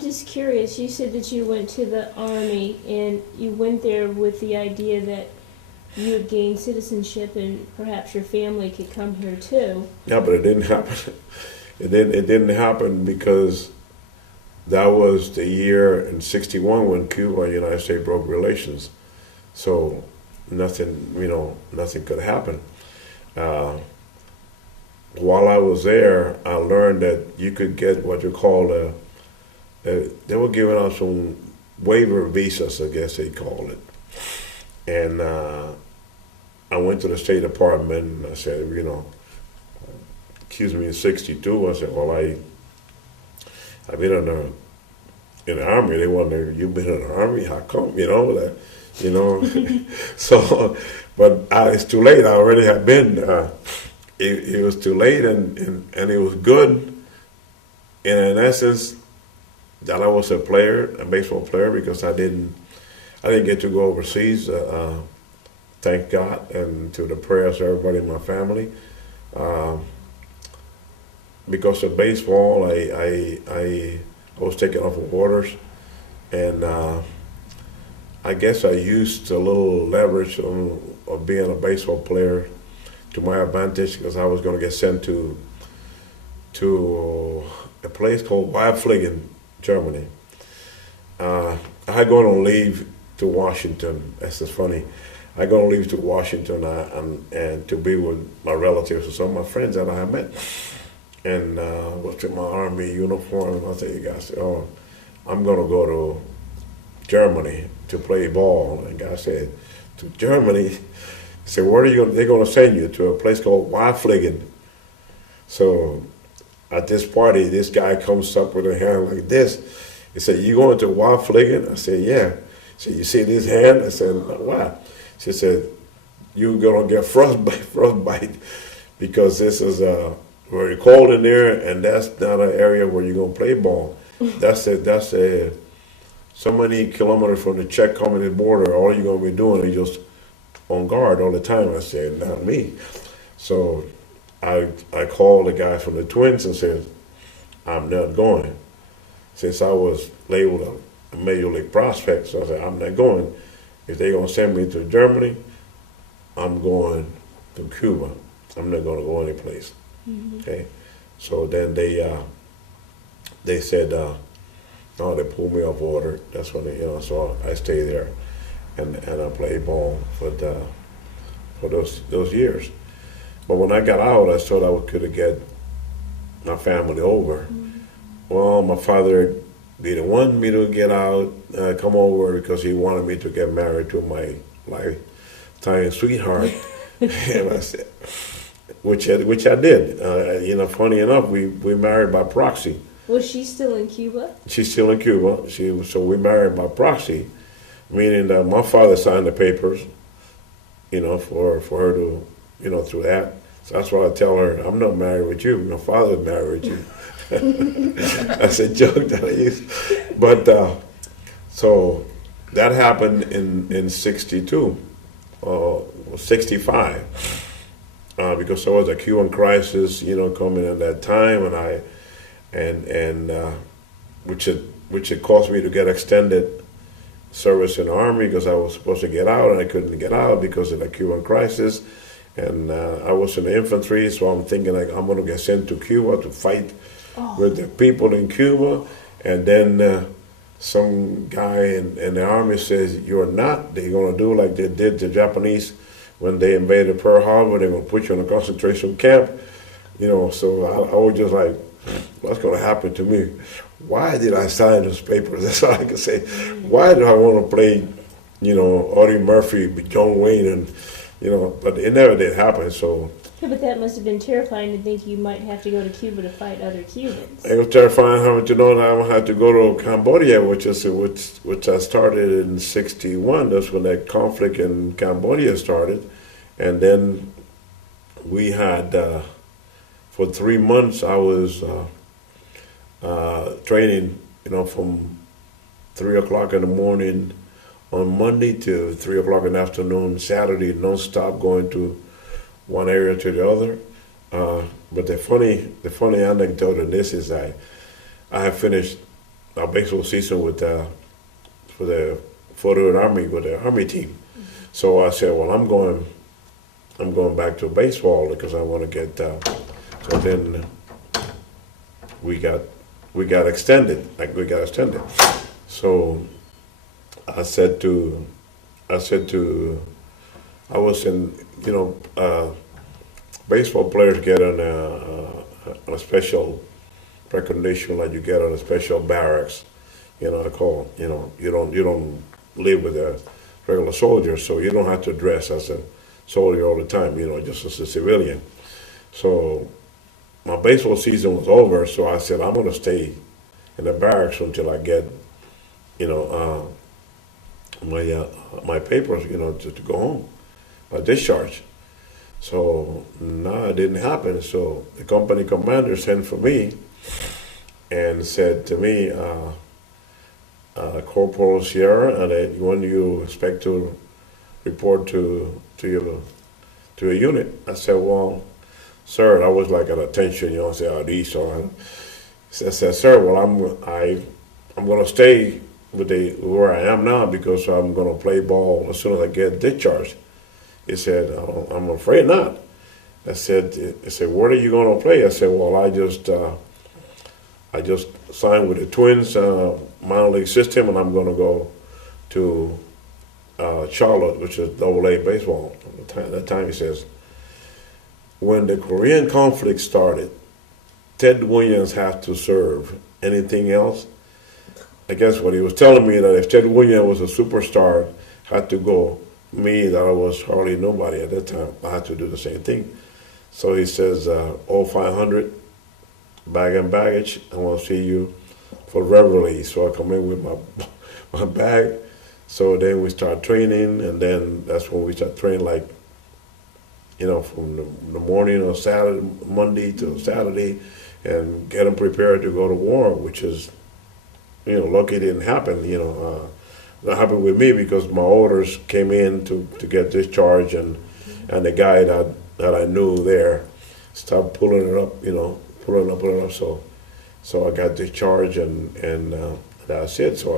I'm just curious. You said that you went to the Army, and you went there with the idea that you would gain citizenship and perhaps your family could come here too. Yeah, but it didn't happen. It didn't happen because that was the year in '61 when Cuba and the United States broke relations. So nothing could happen. While I was there, I learned that you could get what you call they were giving out some waiver visas, I guess they called it. And I went to the State Department and I said, accused me in '62. I said, well, I've been in the Army. They wonder, you've been in the Army? How come? So, but it's too late. I already had been. It was too late, and it was good. And in essence, that I was a baseball player, because I didn't get to go overseas. Thank God, and to the prayers of everybody in my family. Because of baseball, I was taken off of orders, and I guess I used a little leverage of being a baseball player to my advantage, because I was going to get sent to a place called Weiflingen, Germany. I had gone on leave to Washington. That's just funny. I go on leave to Washington and to be with my relatives and some of my friends that I had met. And was in my Army uniform, and I said, you guys, I'm going to go to Germany to play ball. And the guy said, to Germany? He said, where are you going? They're going to send you to a place called Weiflingen. So at this party, this guy comes up with a hand like this. He said, you going to Weiflingen? I said, yeah. He said, you see this hand? I said, why? She said, you're going to get frostbite because this is very cold in there, and that's not an area where you're going to play ball. That's so many kilometers from the Czech communist border. All you're going to be doing is just on guard all the time. I said, not me. So I called the guy from the Twins and said, I'm not going. Since I was labeled a major league prospect, so I said, I'm not going. If they're going to send me to Germany, I'm going to Cuba. I'm not going to go anyplace. Mm-hmm. Okay, so then they said, no, they pulled me off order. That's when so I stayed there, and I played ball for those years. But when I got out, I thought I could get my family over. Mm-hmm. Well, my father didn't want me to get out, come over, because he wanted me to get married to my lifetime sweetheart. And I said, which I did. Funny enough, we married by proxy. Was she still in Cuba? She's still in Cuba. So we married by proxy, meaning that my father signed the papers, for her to, through that. So that's why I tell her, I'm not married with you. My father's married with you. That's a joke that I use. But so that happened in '62, 65. Because there was a Cuban crisis, coming at that time, and which had caused me to get extended service in the Army, because I was supposed to get out and I couldn't get out because of the Cuban crisis, and I was in the infantry, so I'm thinking I'm going to get sent to Cuba to fight with the people in Cuba, and then some guy in the Army says, you're not. They're going to do like they did the Japanese when they invaded Pearl Harbor. They're going to put you in a concentration camp. So I was just like, what's going to happen to me? Why did I sign those papers? That's all I can say. Why do I want to play, Audie Murphy, John Wayne, and, but it never did happen, so. Yeah, but that must have been terrifying to think you might have to go to Cuba to fight other Cubans. It was terrifying having to know that I would have to go to Cambodia, which I started in '61. That's when that conflict in Cambodia started. And then we had, for 3 months, I was training, from 3 o'clock in the morning on Monday to 3 o'clock in the afternoon, Saturday, non-stop, going to one area to the other. But the funny anecdote in this is I had finished our baseball season with for the 48th Army with the Army team. So I said, well, I'm going back to baseball because I want to get. So then we got extended. Like we got extended. So I said to I was in, baseball players get on a special recognition like you get on a special barracks. I call, you don't live with a regular soldier, so you don't have to dress as a soldier all the time, just as a civilian. So my baseball season was over, so I said, I'm going to stay in the barracks until I get, my papers, to go home, my discharge. So no, it didn't happen. So the company commander sent for me and said to me, Corporal Sierra, and when you expect to report to your unit? I said, well, sir, I was like at attention, I said, these. So I said, sir, well, I'm going to stay with where I am now because I'm going to play ball as soon as I get discharged. He said, I'm afraid not. I said, where are you going to play? I said, well, I just signed with the Twins minor league system, and I'm going to go to Charlotte, which is AA baseball. At that time, he says, when the Korean conflict started, Ted Williams had to serve. Anything else? I guess what he was telling me that if Ted Williams was a superstar, had to go. Me, that I was hardly nobody at that time, I had to do the same thing. So he says, 0500, bag and baggage, I want to see you for reveille. So I come in with my bag. So then we start training, and then that's when we start training, like, from the morning of Saturday, Monday to Saturday, and get them prepared to go to war, which is, lucky it didn't happen, That happened with me because my orders came in to get discharged, and the guy that I knew there started pulling it up, pulling it up. So I got discharged, and that's it. So